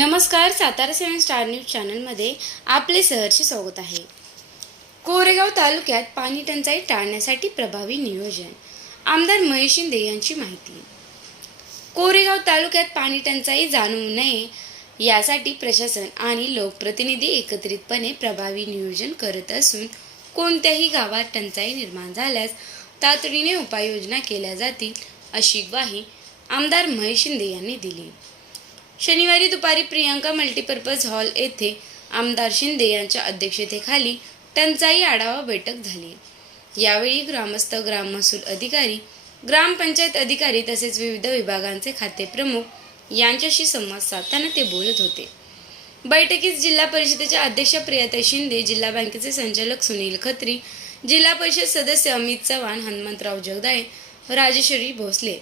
नमस्कार, Satara 7 star news चॅनलमध्ये आपले सहर्ष स्वागत आहे. कोरेगाव तालुक्यात पाणी टंचाई टाळण्यासाठी प्रभावी नियोजन. आमदार महेश शिंदे यांची माहिती. कोरेगाव तालुक्यात पाणी टंचाई जाणवू नये यासाठी प्रशासन आणि लोकप्रतिनिधी एकत्रितपणे प्रभावी नियोजन करत असून कोणत्याही गावात टंचाई निर्माण झाल्यास तातडीने उपाययोजना केल्या जातील अशी ग्वाही आमदार महेश शिंदे यांनी दिली. शनिवारी दुपारी प्रियंका मल्टीपर्पज हॉल येथे आमदार शिंदे यांच्या अध्यक्षतेखाली टंचाई आढावा बैठक झाली. यावेळी ग्रामस्थ, ग्राम महसूल अधिकारी, ग्रामपंचायत अधिकारी तसेच विविध विभागांचे खाते प्रमुख यांच्याशी संवाद साधताना ते बोलत होते. बैठकीत जिल्हा परिषदेच्या अध्यक्षा प्रियाताई शिंदे, जिल्हा बँकेचे संचालक सुनील खत्री, जिल्हा परिषद सदस्य अमित चव्हाण, हनुमंतराव जगदाळे, राजेश्वरी भोसले,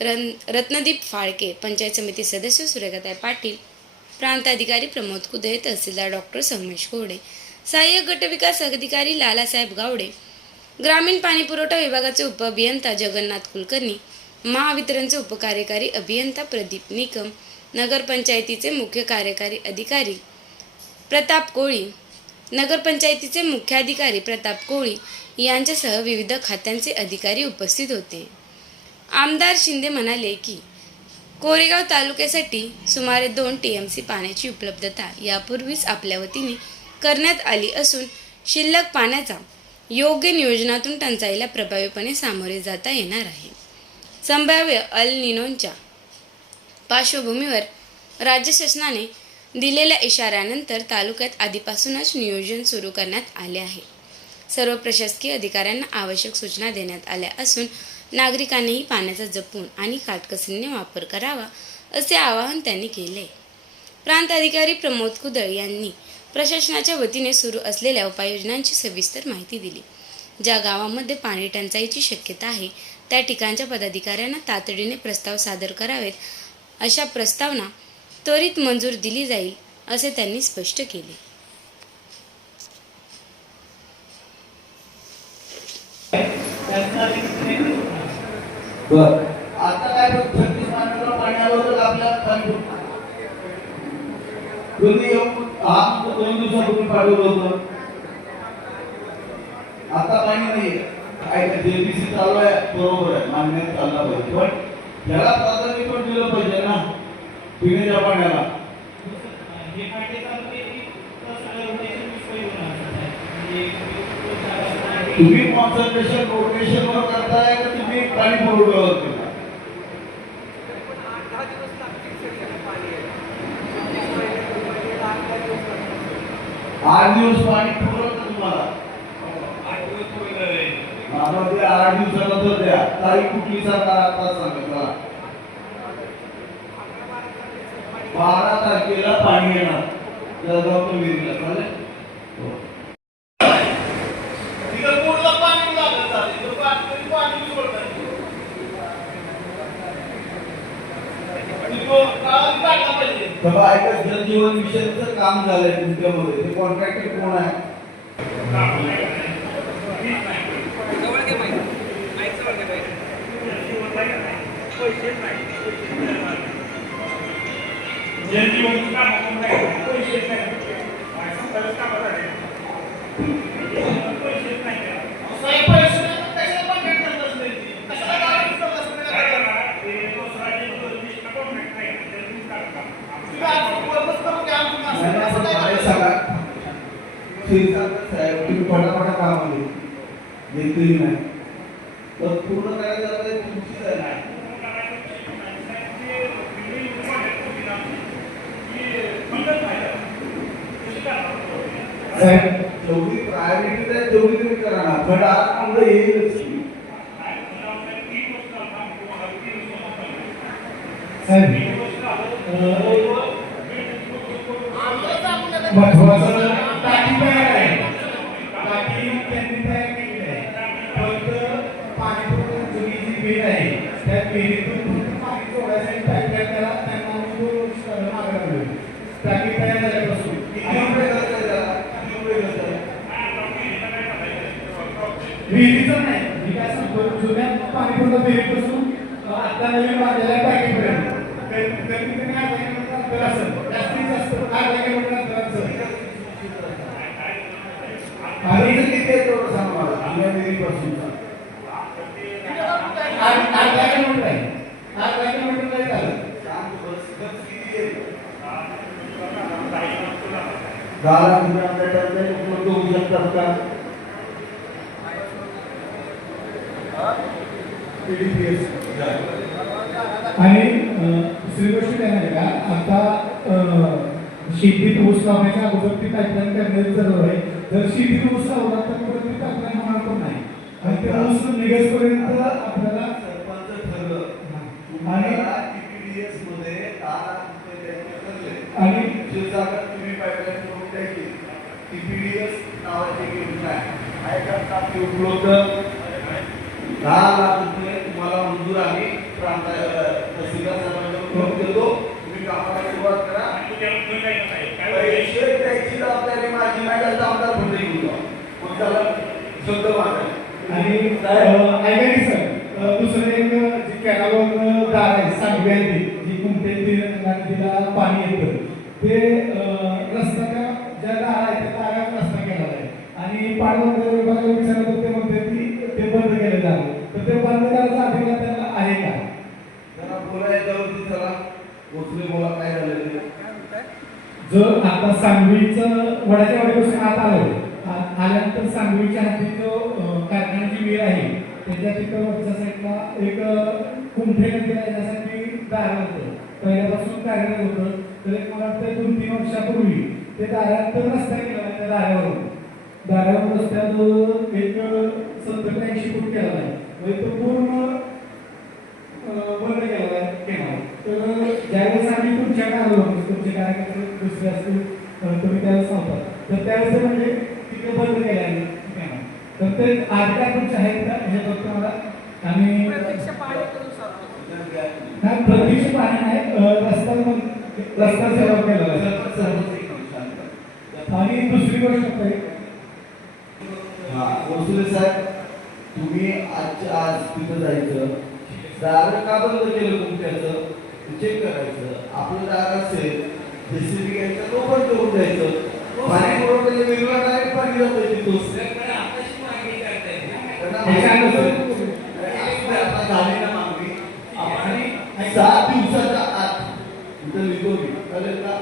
रत्नदीप फाळके, पंचायत समिती सदस्य सुरेखाताई पाटील, प्रांत अधिकारी प्रमोद कुदे, तहसीलदार डॉक्टर संगमेश घोडे, सहाय्यक गटविकास अधिकारी लालासाहेब गावडे, ग्रामीण पाणीपुरवठा विभागाचे उपअभियंता जगन्नाथ कुलकर्णी, महावितरणचे उपकार्यकारी अभियंता प्रदीप निकम, नगरपंचायतीचे मुख्य कार्यकारी अधिकारी प्रताप कोळी, नगरपंचायतीचे मुख्याधिकारी प्रताप कोळी यांच्यासह विविध खात्यांचे अधिकारी उपस्थित होते. आमदार शिंदे म्हणाले की कोरेगाव तालुक्यासाठी सुमारे 2 TMC पाण्याची उपलब्धता यापूर्वीच आपल्या वतीने करण्यात आली असून शिल्लक पाण्याचा योग्य नियोजनातून टंचाईला प्रभावीपणे सामोरे जाता येणार आहे. संभाव्य अल निनोच्या पार्श्वभूमीवर राज्य शासनाने दिलेल्या इशाऱ्यानंतर तालुक्यात आधीपासूनच नियोजन सुरू करण्यात आले आहे. सर्व प्रशासकीय अधिकाऱ्यांना आवश्यक सूचना देण्यात आल्या असून नागरिकांनीही पाण्याचा जपून आणि काटकसरीने वापर करावा असे आवाहन त्यांनी केले. प्रांत अधिकारी प्रमोद कुदळ यांनी प्रशासनाच्या वतीने सुरू असलेल्या उपाययोजनांची सविस्तर माहिती दिली. ज्या गावामध्ये पाणी टंचाईची शक्यता आहे त्या ठिकाणच्या पदाधिकाऱ्यांना तातडीने प्रस्ताव सादर करावेत. अशा प्रस्तावना त्वरित मंजूर दिली जाईल असे त्यांनी स्पष्ट केले. आता काय 36 माणसाला पाणी आलं तर आपल्या पाणी तुम्ही आज 2 दिवसापूर्वी पाठवलं होतं. आता पाणी नाही काय जेबीसी चालू आहे, बरोबर आहे, मान्य चालला पाहिजे, पण याला प्राधान्य पण दिलं पाहिजे ना पिण्याच्या पाण्याला. तुम्ही कॉन्सन्ट्रेशन रोटेशनवर करताय का तुम्ही पाणी पुरवठ्यावर करताय? 8 दिवस पाणी पुरवलं तुम्हाला. 8 दिवसाला तर द्या. तारीख कुठली सांगा आता सांगा. 12 तारखेला पाणी येणार जळगाव ते विहिरीला. चालेल. जल जीवन मिशनचं काम झालंय तुमच्यामध्ये, ते कॉन्ट्रॅक्टर कोण आहे? जल जीवन तुम्ही पटापटा काम आले देतही नाही तर पूर्ण करायला तुमची जेवढी प्रायोरिटी आहे तेवढी तुम्ही करा ना. पण आज येईलच विहिरीचं नाही. मी काय सांगतो, जुन्या पाणी पुरवठा विहिरीपासून आता नवीन बांधलेल्या टाकीपर्यंत अंतर असेल जास्तीत जास्त अर्धा किलोमीटर अंतर असेल. आणि किती आहे तेवढं सांगा मला आम्ही विहिरीपासूनचा अर्धा किलोमीटर आहे. अर्धा किलोमीटर नाही झालं. शांत बस खर्च किती आहे 10 लाख रुपये आपल्या टर्मला उपलब्ध होऊ शकतात का PDPS आणि दुसरी गोष्ट काय माहिती का आता शेतीत ऊस लावण्याच्या अगोदर ती पाईपलाईन करण्याची जरूर आहे. जर शेतीत ऊस लावला तर परत ती पाईपलाईन होणार पण नाही आणि ते ऊस निघेपर्यंत आपल्याला सरपंच ठरलं आणि TPDS मध्ये 10 लाख रुपये द्यायचे ठरले आणि जे जागा तुम्ही पाईपलाईन करून द्यायची TPDS नावाची योजना आहे का ती उपलब्ध 10 लाख रुपये तुम्हाला मंजूर आहे तहसीलदार साहेबांना उपलब्ध देतो तुम्ही कामाला सुरुवात करा पैसे द्यायची जबाबदारी माझी नाही तर आमदार फंड घेऊन जा मग त्याला शब्द मागा आणि ऐका की सर दुसरं एक जी कॅनालवर दार आहे सांगवी आहे जी कुमठे नदीला पाणी येतं ते रस्त्याच्या ज्या दार आहेत त्या दारात रस्ता केला आहे आणि पाटबंधारे विभागाला विचारलं तर ते म्हणते की ते बंद केलं जातं तर ते बंद करायचा अधिकार त्यांना आहे का? त्यांना बोलायच्यावरती चला गोष्टी बोला काय झालं जर आता सांगवीचं वडाच्या वाडीपासून आत आल्यानंतर सांगवीच्या हाती जो कारखान्याची विहीर आहे त्याच्या तिथं वरच्या साईडला एक कुंठे नदीला येण्यासाठी दार होतं पहिल्यापासून कार्यरत होतं तर एक मला वाटतं 2-3 वर्षापूर्वी ते दारात रस्ता केला त्या दारावर रस्त्यात एक 70-80 फूट केला आहे म्हणजे तो पूर्ण बंद केला केला तर ज्यावेळेस आम्ही तुमच्याकडे आलो तुमचे कार्यकर्ते दुसरे असतील तुम्ही त्यावेळेस नव्हता तर त्यावेळेस म्हणजे तिथे बंद केलं आहे तर ते अधिकार तुमचे आहेत का हे फक्त मला आणि प्रत्यक्ष पाणी नाही रस्ता सेवा केला आणि दुसरी गोष्ट वसुले साहेब तुम्ही आज तिथं जायचं दार का बंद केलं तुमच्याचं चेक करायचं आपलं दार असेल जेसीबी घ्यायचं तो बंद करून द्यायचं पाणी पुरवठ्याला वेगळा डायरेक्ट पाणी जातं तिथून झाली ना मागणी आणि 7 दिवसाच्या आत इथं लिहितो मी चालेल का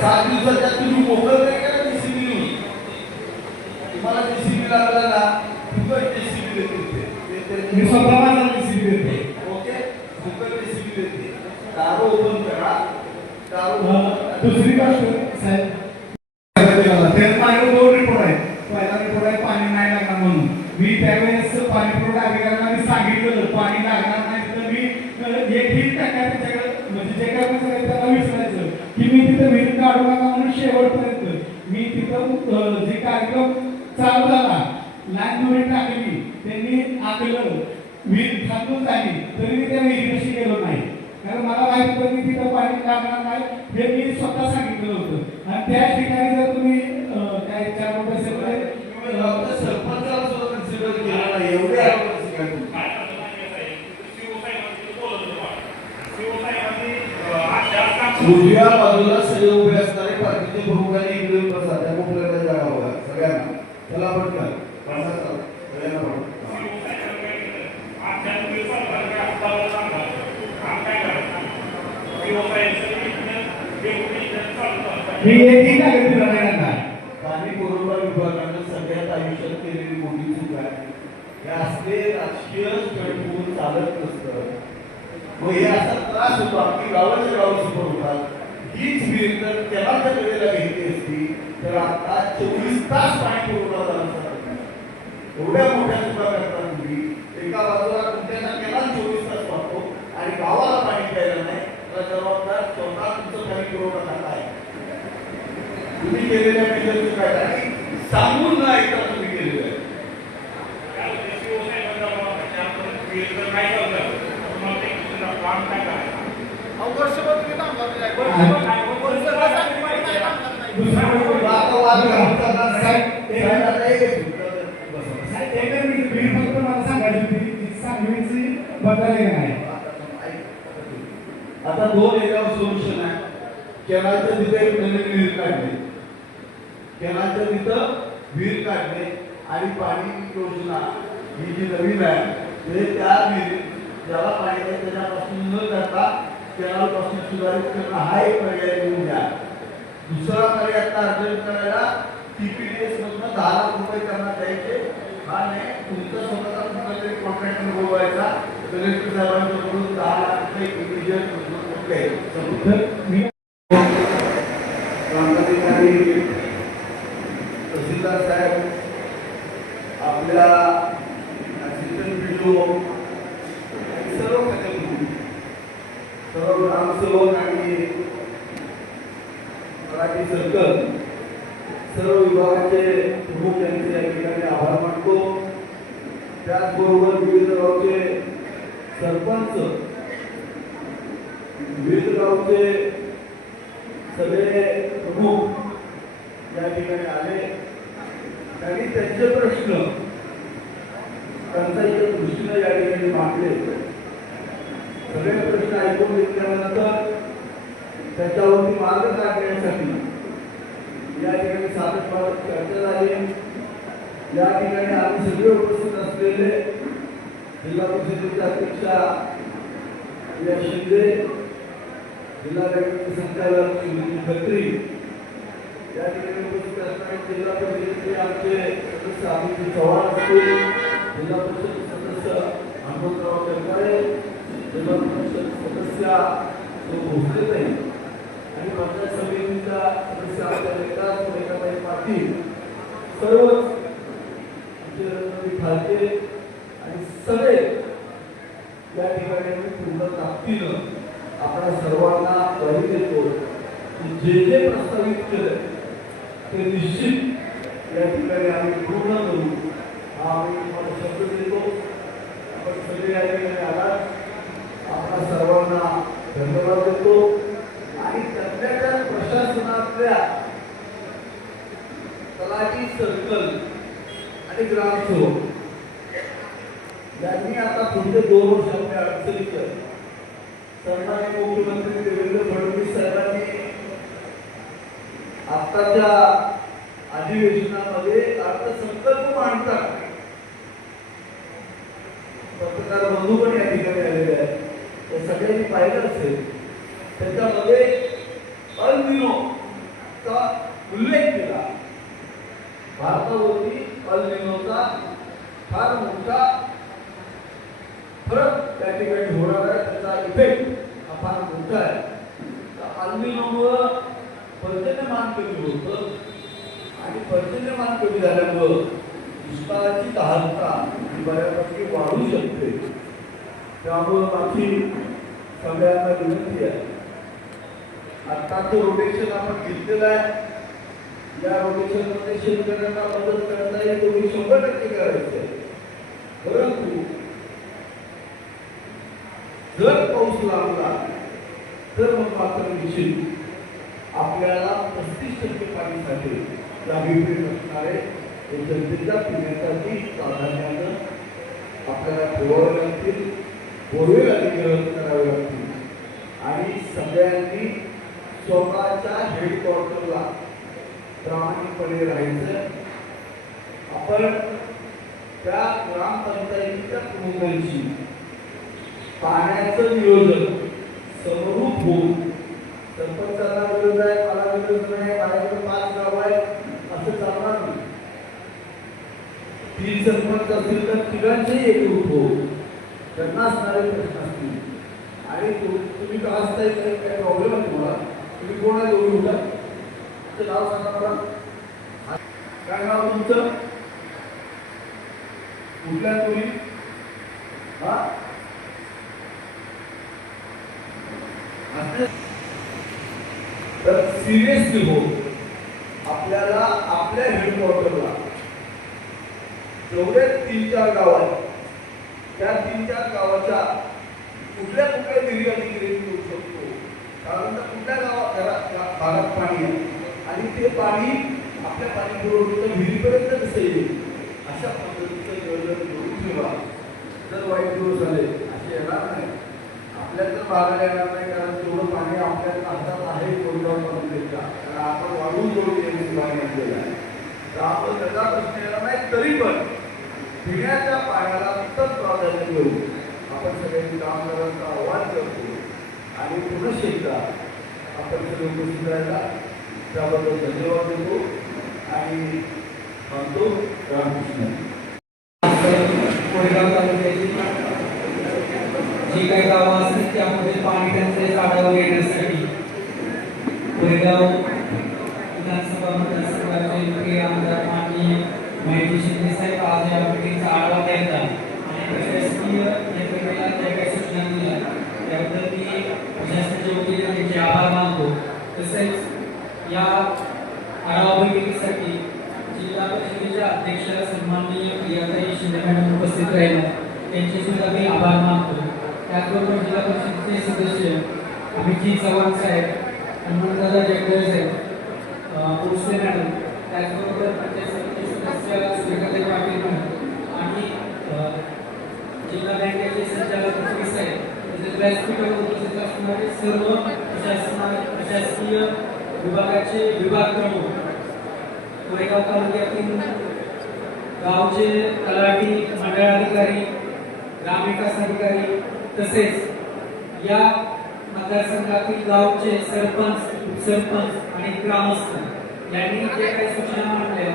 7 दिवसाच्या आत तुम्ही मोकळ नाही करा जेसीबी घेऊन तुम्हाला जेसीबी लागला ना फुकट जेसीबी देते मी स्वतः माझा जेसीबी देते ओके फुकट जेसीबी देते दारू ओपन करा दुसरी गोष्ट साहेब माझ्यावर 2 रिपोर्ट आहेत पहिला रिपोर्ट आहे पाणी नाही लागणार म्हणून मी त्यावेळेस पाणी पुरवठा अधिकाऱ्यांना सांगितलं पाणी लागणार नाही तर मी एकही टक्का त्याच्याकडे म्हणजे जे कर्मचारी आहेत त्यांना विचारायचं की मी तिथं विहीर काढू नका म्हणून शेवटपर्यंत मी तिथं जे कार्यक्रम चालू झाला लहान दुरी टाकली त्यांनी आकलं विहीर थांबून झाली तरी मी त्या विहिरीपाशी गेलो नाही कारण मला माहित होतं की तिथं पाणी लागणार नाही हे मी स्वतः सांगितलं होतं आणि त्या ठिकाणी जर तुम्ही काय 4 मोठे सरपंचाला सुद्धा कन्सिडर केलं नाही एवढे उजव्या बाजूला सगळे उभे असणारे पार्टीचे प्रमुख आणि इकडे बसा त्या मोकळ्या जागा बघा सगळ्यांना चला पटकन सगळ्यांना मी एकही कागद दिला नाही त्यांना पाणी पुरवठा विभागानं सगळ्यात आयुष्यात केलेली मोठी चूक आहे हे असले राजकीय चळवळ चालत नसतं मग हे असा त्रास होतो की गावाच्या गाव सुपर होतात हीच विहीर जर त्याला जर वेळेला घ्यायची असती तर आता 24 तास पाणी पुरवठा झाला असता एवढ्या मोठ्या चुका करता तुम्ही एका बाजूला तुमच्या केला 24 तास वाटतो आणि गावाला पाणी प्यायला नाही तर जबाबदार स्वतः तुमचं पाणी पुरवठा खाता आहे तुम्ही केलेल्या मेजरची काय आणि सांगून न ऐकता तुम्ही केलेलं आहे आता 2 एरियावर सोल्युशन आहे. केनालच्या तिथे एक नवीन विहीर काढणे, केनालच्या तिथं विहीर काढणे आणि पाणी योजना ही जी नवीन आहे म्हणजे त्या विहिरीत ज्याला पाणी आहे त्याच्यापासून न करता केनालपासून सुधारित करणं हा एक पर्याय घेऊन द्या. दुसरा पर्याय आता अर्ज करायला TPDS मधनं 10 लाख रुपये त्यांना द्यायचे आणि तुमचा स्वतःचा कुठला तरी कॉन्ट्रॅक्टर बोलवायचा, कलेक्टर साहेबांकडून 10 लाख रुपये इंडिव्हिज्युअल तहसीलदार साहेब आपल्या असिस्टंट व्हिडिओ सर्व खात्यातून सर्व ग्रामसेवक आणि मराठी सर्कल सर्व विभागाचे प्रमुख यांचे या ठिकाणी आभार मानतो. त्याचबरोबर विविध गावचे सरपंच, विविध गावचे सगळे प्रमुख या ठिकाणी आले. त्यांनी त्यांचे प्रश्न टंचाईच्या दृष्टीने या ठिकाणी मांडले. सगळे प्रश्न ऐकून घेतल्यानंतर त्याच्यावरती मार्ग काढण्यासाठी या ठिकाणी सातत्याने चर्चा झाली. या ठिकाणी आम्ही सगळे उपस्थित असलेले जिल्हा परिषदेच्या अध्यक्षा या शिंदे, जिल्हा बँकेचे संचालक श्रीमती खत्री, या ठिकाणी उपस्थित असणारे जिल्हा परिषदेचे आमचे सदस्य अमित चव्हाण असतील, जिल्हा परिषद सदस्य अमोलराव करकाळे, जिल्हा परिषद सदस्य भोसलेताई आणि पंचायत समितीचा सदस्य आपल्या रेखाताई पाटील, सर्वच खालचे आणि सगळे या ठिकाणी पूर्ण ताकदीनं आपल्या सर्वांना ग्वाही देतो की जे जे प्रस्तावित केलं ते निश्चित या ठिकाणी आम्ही पूर्ण करू. हा आम्ही तुम्हाला शब्द देतो. आपण सगळे या ठिकाणी आलात, आपल्या सर्वांना धन्यवाद देतो. आणि त्यातल्या प्रशासनातल्या तलाठी, सर्कल आणि ग्रामसेवक यांनी आता पुढचे 2 वर्ष आपल्या अडचणीत सन्माननीय मुख्यमंत्री देवेंद्र फडणवीस साहेबांनी आताच्या अधिवेशनामध्ये अर्थसंकल्प मांडतात. पत्रकार बंधू पण या ठिकाणी आलेले आहेत, ते सगळ्यांनी पाहिलं असेल. त्याच्यामध्ये अल निनोचा उल्लेख केला. भारतावरती अल निनोचा फार मोठा फरक त्या ठिकाणी होणार आहे, त्याचा इफेक्ट हा फार मोठा आहे. अल निनोमुळं पर्जन्यमान कमी होतं आणि पर्जन्यमान कमी झाल्यामुळं दुष्काळाची तहानता ही बऱ्यापैकी वाढू शकते. त्यामुळं माझी सगळ्यांना विनंती आहे, आत्ताचं रोटेशन आपण घेतलेलं आहे, या रोटेशनमध्ये शेतकऱ्यांना मदत करता येईल तेवढी 100% करायचं आहे. परंतु जर पाऊस लागला तर मग मात्र निश्चित आपल्याला 35% पाणी साठी जागेवर असणारे जनतेच्या पिण्यासाठी प्राधान्यानं आपल्याला ठेवावे लागतील, बोरवेल अधिग्रहण करावे लागतील. आणि सगळ्यांनी स्वतःच्या हेडक्वार्टरला प्रामाणिकपणे राहायचं. आपण त्या ग्रामपंचायतीच्या प्रमुखांची पाण्याचं नियोजन समरूप होऊन, सरपंचाला विरोध आहे, मला विरोध नाही, माझ्याकडे 5 गाव आहे असं चालणार नाही. 3 सरपंच असतील तर तिघांचेही एकरूप हो, त्यांना असणारे प्रश्न असतील. आणि तुम्ही का असताय, काय प्रॉब्लेम आहे तुम्हाला? तुम्ही कोण आहे? दोघी होता, तुमचं नाव सांगा मला. काय नाव तुमचं? कुठल्या तुम्ही? हा, तर सिरियसली हो, आपल्याला आपल्या हेडक्वार्टरला जेवढे 3-4 गाव आहेत त्या 3-4 गावाच्या कुठल्या विहिरी अधिग्रहित करू शकतो. कारण कुठल्या भागात पाणी आहे आणि ते पाणी आपल्या पाणी पुरवठ्याच्या विहिरीपर्यंत कसं येईल अशा पद्धतीचं नियोजन करून ठेवा. जर वाईट दिवस झाले असे येणार नाही, आपल्या तर भागाला येणार नाही. कारण तरी पण पिण्याच्या पाण्याला सतत प्राधान्य देऊन आपण सगळ्यांनी काम करण्याचं आव्हान करतो आणि पुन्हा एकदा आपण सगळे उपस्थित राहिला त्याबद्दल धन्यवाद देतो आणि म्हणतो रामकृष्ण. कोरेगाव तालुक्याची जी काही गावं असतील त्यामध्ये पाणी टंचाईचा आढावा घेण्यासाठी कोरेगाव विधानसभा मतदारसंघाचे आमदार माननीय महेश शिंदे साहेब आज या मीटिंगचा आढावा घेतात आणि प्रशासकीय यंत्रणेला ज्या काही सूचना दिल्या त्याबद्दल मी प्रशासनाच्या वतीने त्यांचे आभार मानतो. तसेच या आढावा बैठकीसाठी जिल्हा परिषदेच्या अध्यक्षा सन्माननीय प्रियाताई शिंदे मॅडम उपस्थित राहिल्या त्यांचे सुद्धा मी आभार मानतो. त्याचबरोबर जिल्हा परिषदेचे सदस्य अभिजित चव्हाण साहेब, हनुमंतदादा जगदळे साहेब, भोसले मॅडम, त्याचबरोबर पंचायत समिती सदस्य सूर्यकांत पाटील मॅडम आणि जिल्हा बँकेचे संचालक पृथ्वी साहेब तसेच व्यासपीठावर उपस्थित असणारे सर्व प्रशासकीय विभागाचे विभाग प्रमुख, कोरेगाव तालुक्यातील गावचे तलाठी, मंडळ अधिकारी, ग्रामविकास अधिकारी तसेच या मतदारसंघातील गावचे सरपंच, उपसरपंच आणि ग्रामस्थ यांनी जे काही सूचना मांडल्या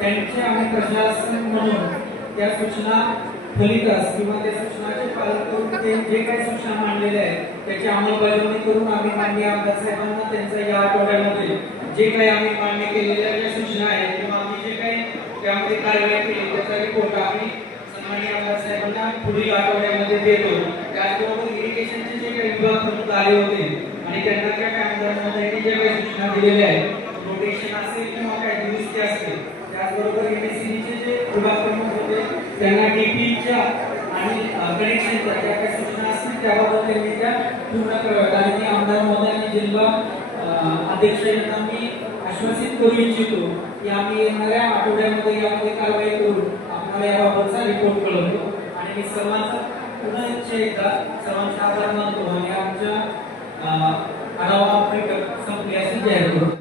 त्यांचे आम्ही प्रशासन म्हणून त्या सूचना फलितास किंवा त्या सूचनाचे पालन करून ते जे काही सूचना मांडलेल्या आहेत त्याची अंमलबजावणी करून आम्ही माननीय आमदार साहेबांना त्यांचा या आठवड्यामध्ये जे काही आम्ही मान्य केलेल्या ज्या सूचना आहेत किंवा आम्ही जे काही त्यामध्ये कारवाई केली त्याचा रिपोर्ट आम्ही सन्माननीय आमदार साहेबांना पुढील आठवड्यामध्ये देतो. त्याचबरोबर इरिगेशनचे जे काही विभाग प्रमुख आले होते आणि त्यांना त्या काही आमदारांमध्ये जे काही सूचना दिलेल्या आहेत रोटेशन असेल किंवा काही दुरुस्ती असेल, त्याचबरोबर एमएससीबीचे जे विभाग प्रमुख होते त्यांना डीपीच्या आणि कनेक्शनच्या ज्या काही सूचना असतील त्याबाबत त्यांनी त्या पूर्ण कराव्यात आणि ते आमदार महोदयांनी जिल्हा अध्यक्ष यांना मी आश्वासित करू इच्छितो की आम्ही येणाऱ्या आठवड्यामध्ये यामध्ये कारवाई करून आपल्याला याबाबतचा रिपोर्ट कळवतो. आणि मी सर्वांचा पुन्हा एकदा सर्वांचा आभार मानतो आणि आमच्या आढावा